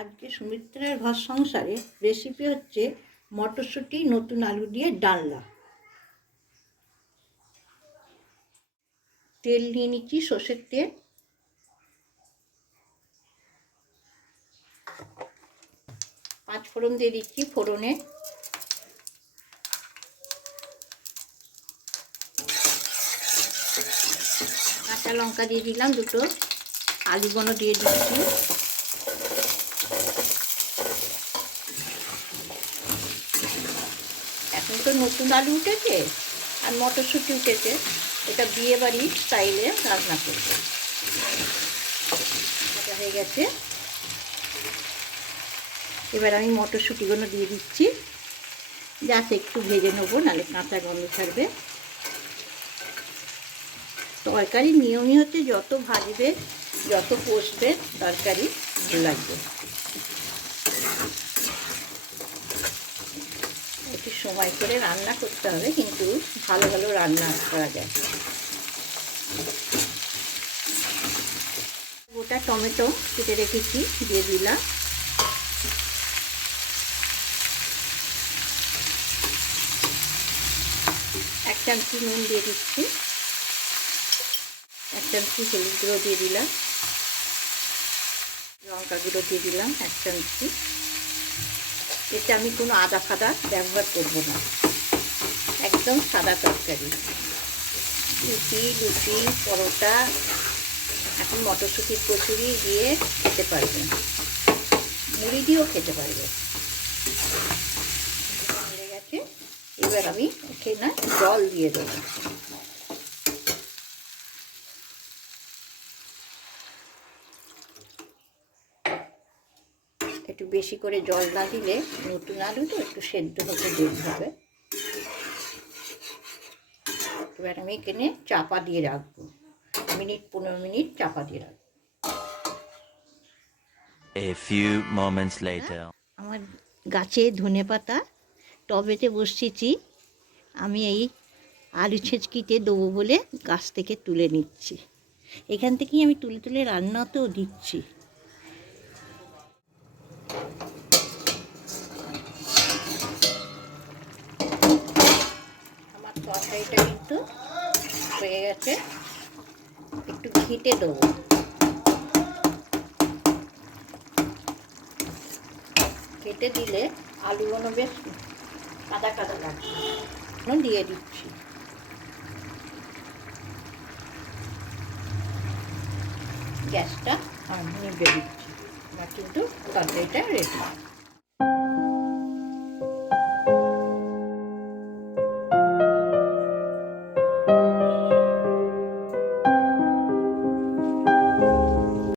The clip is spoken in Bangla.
আজকে সুমিত্রার ঘর সংসারে রেসিপি হচ্ছে মটরশুঁটি, নতুন আলু দিয়ে ডালনা। তেল নিয়ে নিচ্ছি সর্ষের তেল। পাঁচ ফোড়ন দিয়ে দিচ্ছি ফোড়নে। কাঁচা লঙ্কা দিয়ে দিলাম দুটো। আলুগুলো দিয়ে দিচ্ছি। এখন তো নতুন আলু উঠেছে আর মটরশুঁটি উঠেছে। এটা বিয়ে বাড়ির স্টাইলে রান্না করব। এটা হয়ে গেছে। এবার আমি মটরশুঁটিগুলো দিয়ে দিচ্ছি। যাতে একটু ভেজে নেব নাহলে কাঁচা গন্ধ ছাড়বে। তরকারি নিয়মই হচ্ছে যত ভাজবে, যত কষবে, তরকারি ভালো লাগবে। সময় করে রান্না করতে হবে, কিন্তু ভালো ভালো রান্না করা যায়। গোটা টমেটো কেটে রেখেছি, দিয়ে দিলাম। এক চামচি নুন দিয়ে দিচ্ছি। এক চামচি হলুদ গুঁড়ো দিয়ে দিলাম। লঙ্কা গুঁড়ো দিয়ে দিলাম এক চামচি। এতে আমি কোনো আদা ফাদা ব্যবহার করব না। একদম সাদা তরকারি। রুটি লুচি, পরোটা, এখন মটরশুঁটির কচুরি দিয়ে খেতে পারবেন। মুড়ি দিয়েও খেতে পারবে। হয়ে গেছে এবার আমি এখানে জল দিয়ে দেবো। একটু বেশি করে জল না দিলে নতুন আলু তো একটু সেদ্ধ হতে দেরি হবে। এবার আমি এখানে চাপা দিয়ে রাখব। মিনিট পনেরো মিনিট চাপা দিয়ে রাখব। A few moments later. আমার গাছে ধনে পাতা টবেতে বসিয়েছি আমি এই আলু ছেঁচকিতে দেবো বলে গাছ থেকে তুলে নিচ্ছি। এখান থেকেই আমি তুলে তুলে রান্নাতেও দিচ্ছি। তরকারিটা কিন্তু হয়ে গেছে। একটু ঘেটে দেবো। কেটে দিলে আলুগুলো বেশ কাদা কাদা লাগবে দিয়ে দিচ্ছি। গ্যাসটা আমি নিভে দিচ্ছি। আমার কিন্তু তরকারিটা রেডি